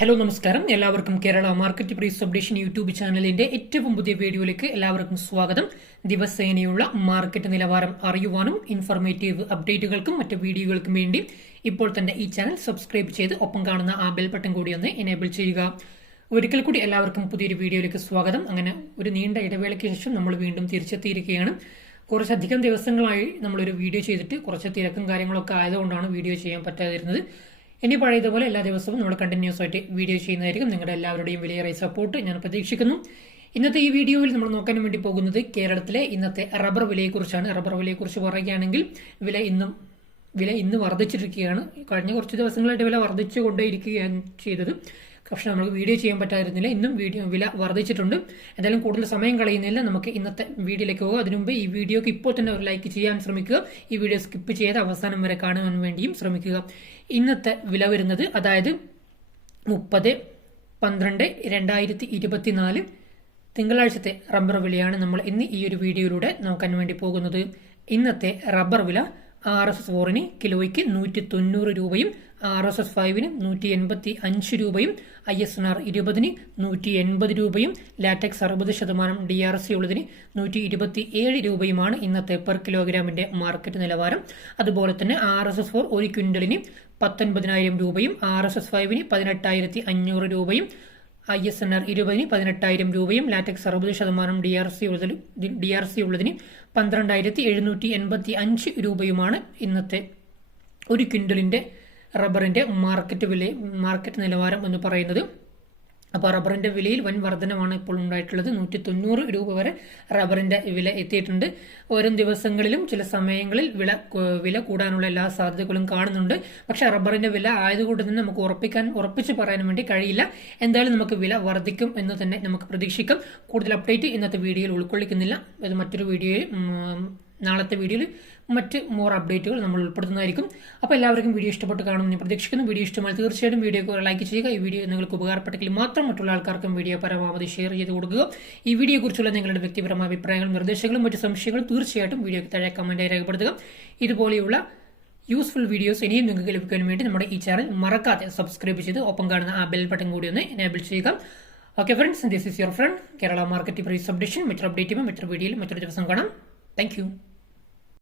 Hello നമസ്കാരം. എല്ലാവർക്കും Kerala market price updation YouTube ചാനലിന്റെ ഏറ്റവും പുതിയ വീഡിയോയിലേക്ക് എല്ലാവർക്കും സ്വാഗതം. ദിവസേനയുള്ള മാർക്കറ്റ് നിലവാരം അറിയുവാനും ഇൻഫർമേറ്റീവ് അപ്ഡേറ്റുകൾക്കും മറ്റ് വീഡിയോകൾക്കും വേണ്ടി ഇപ്പോൾ തന്നെ ഈ ചാനൽ സബ്സ്ക്രൈബ് ചെയ്ത് ഒപ്പം കാണുന്ന ആ ബെൽ ബട്ടൺ കൂടി ഒന്ന് എനേബിൾ ചെയ്യുക. ഒരിക്കൽ കൂടി എല്ലാവർക്കും പുതിയൊരു വീഡിയോയിലേക്ക് സ്വാഗതം. അങ്ങനെ ഒരു നീണ്ട ഇടവേളയ്ക്ക് ശേഷം നമ്മൾ വീണ്ടും തിരിച്ചെത്തിയിരിക്കുകയാണ്. കുറച്ചധികം ദിവസങ്ങളായി നമ്മളൊരു വീഡിയോ ചെയ്തിട്ട് കുറച്ച് തിരക്കും കാര്യങ്ങളൊക്കെ ആയതുകൊണ്ടാണ് വീഡിയോ ചെയ്യാൻ പറ്റാതിരുന്നത്. ഇനി പഴയതുപോലെ എല്ലാ ദിവസവും നമ്മൾ കണ്ടിന്യൂസ് ആയിട്ട് വീഡിയോ ചെയ്യുന്നതായിരിക്കും. നിങ്ങളുടെ എല്ലാവരുടെയും വിലയേറിയ സപ്പോർട്ട് ഞാൻ പ്രതീക്ഷിക്കുന്നു. ഇന്നത്തെ ഈ വീഡിയോയിൽ നമ്മൾ നോക്കാൻ വേണ്ടി പോകുന്നത് കേരളത്തിലെ ഇന്നത്തെ റബ്ബർ വിലയെക്കുറിച്ചാണ്. റബ്ബർ വിലയെക്കുറിച്ച് പറയുകയാണെങ്കിൽ വില ഇന്ന് വർദ്ധിച്ചിരിക്കുകയാണ്. കഴിഞ്ഞ കുറച്ച് ദിവസങ്ങളായിട്ട് വില വർദ്ധിച്ചുകൊണ്ടേയിരിക്കുകയാണ് ചെയ്തത്. പക്ഷെ നമുക്ക് വീഡിയോ ചെയ്യാൻ പറ്റാതിരുന്നില്ല. ഇന്നും വില വർദ്ധിച്ചിട്ടുണ്ട്. എന്തായാലും കൂടുതൽ സമയം കളയുന്നില്ല, നമുക്ക് ഇന്നത്തെ വീഡിയോയിലേക്ക് പോകുക. അതിനുമുമ്പ് ഈ വീഡിയോക്ക് ഇപ്പോൾ തന്നെ ഒരു ലൈക്ക് ചെയ്യാൻ ശ്രമിക്കുക. ഈ വീഡിയോ സ്കിപ്പ് ചെയ്ത് അവസാനം വരെ കാണുവാൻ വേണ്ടിയും ശ്രമിക്കുക. ഇന്നത്തെ വില വരുന്നത് അതായത് 30/12/2024 തിങ്കളാഴ്ചത്തെ റബ്ബർ വിലയാണ് നമ്മൾ ഇന്ന് ഈ ഒരു വീഡിയോയിലൂടെ നോക്കാൻ വേണ്ടി പോകുന്നത്. ഇന്നത്തെ റബ്ബർ വില RSS4 കിലോയ്ക്ക് 190 രൂപയും RSS5 185 രൂപയും ISNR 20 180 രൂപയും ലാറ്റക്സ് 60% DRC ഉള്ളതിന് 127 രൂപയുമാണ് ഇന്നത്തെ പെർ കിലോഗ്രാമിന്റെ മാർക്കറ്റ് നിലവാരം. അതുപോലെ തന്നെ RSS4 ഒരു ക്വിന്റലിന് 19,000 രൂപയും RSS5 18,500 രൂപയും ISNR 20 18,000 രൂപയും ലാറ്റക്സ് 60% DRC ഉള്ളതിന് 12,785 രൂപയുമാണ് ഇന്നത്തെ ഒരു ക്വിന്റലിന്റെ റബ്ബറിന്റെ മാർക്കറ്റ് നിലവാരം എന്ന് പറയുന്നത്. അപ്പോൾ റബ്ബറിന്റെ വിലയിൽ വൻ വർധനമാണ് ഇപ്പോൾ ഉണ്ടായിട്ടുള്ളത്. 190 രൂപ വരെ റബ്ബറിന്റെ വില എത്തിയിട്ടുണ്ട്. ഓരോ ദിവസങ്ങളിലും ചില സമയങ്ങളിൽ വില കൂടാനുള്ള എല്ലാ സാധ്യതകളും കാണുന്നുണ്ട്. പക്ഷെ റബ്ബറിന്റെ വില ആയതുകൊണ്ട് തന്നെ നമുക്ക് ഉറപ്പിച്ച് പറയാൻ വേണ്ടി കഴിയില്ല. എന്തായാലും നമുക്ക് വില വർദ്ധിക്കും എന്ന് തന്നെ നമുക്ക് പ്രതീക്ഷിക്കാം. കൂടുതൽ അപ്ഡേറ്റ് ഇന്നത്തെ വീഡിയോയിൽ ഉൾക്കൊള്ളിക്കുന്നില്ല. ഇത് മറ്റൊരു വീഡിയോയിൽ നാളത്തെ വീഡിയോയിൽ മറ്റ് മോർ അപ്ഡേറ്റുകൾ നമ്മൾ ഉൾപ്പെടുത്തുന്നതായിരിക്കും. അപ്പോൾ എല്ലാവർക്കും വീഡിയോ ഇഷ്ടപ്പെട്ട് കാണുമെന്ന് പ്രതീക്ഷിക്കുന്നു. വീഡിയോ ഇഷ്ടമായി തീർച്ചയായിട്ടും വീഡിയോ ലൈക്ക് ചെയ്യുക. ഈ വീഡിയോ നിങ്ങൾക്ക് ഉപകാരപ്പെട്ടെങ്കിൽ മാത്രം മറ്റുള്ള ആൾക്കാർക്കും വീഡിയോ പരമാവധി ഷെയർ ചെയ്ത് കൊടുക്കുക. ഈ വീഡിയോയെക്കുറിച്ചുള്ള നിങ്ങളുടെ വ്യക്തിപരമായ അഭിപ്രായങ്ങളും നിർദ്ദേശങ്ങളും മറ്റ് സംശയങ്ങളും തീർച്ചയായിട്ടും വീഡിയോയ്ക്ക് താഴെ കമന്റായി രേഖപ്പെടുത്തുക. ഇതുപോലെയുള്ള യൂസ്ഫുൾ വീഡിയോസ് ഇനിയും നിങ്ങൾക്ക് ലഭിക്കാൻ വേണ്ടി നമ്മുടെ ഈ ചാനൽ മറക്കാതെ സബ്സ്ക്രൈബ് ചെയ്ത് ഒപ്പം കാണുന്ന ആ ബെൽ ബട്ടൺ കൂടി ഒന്ന് എനേബിൾ ചെയ്യുക. Okay friends, this is your friend Kerala market price updation. മറ്റൊരു അപ്ഡേറ്റും മറ്റൊരു വീഡിയോയിൽ മറ്റൊരു ദിവസം കാണാം. Thank U.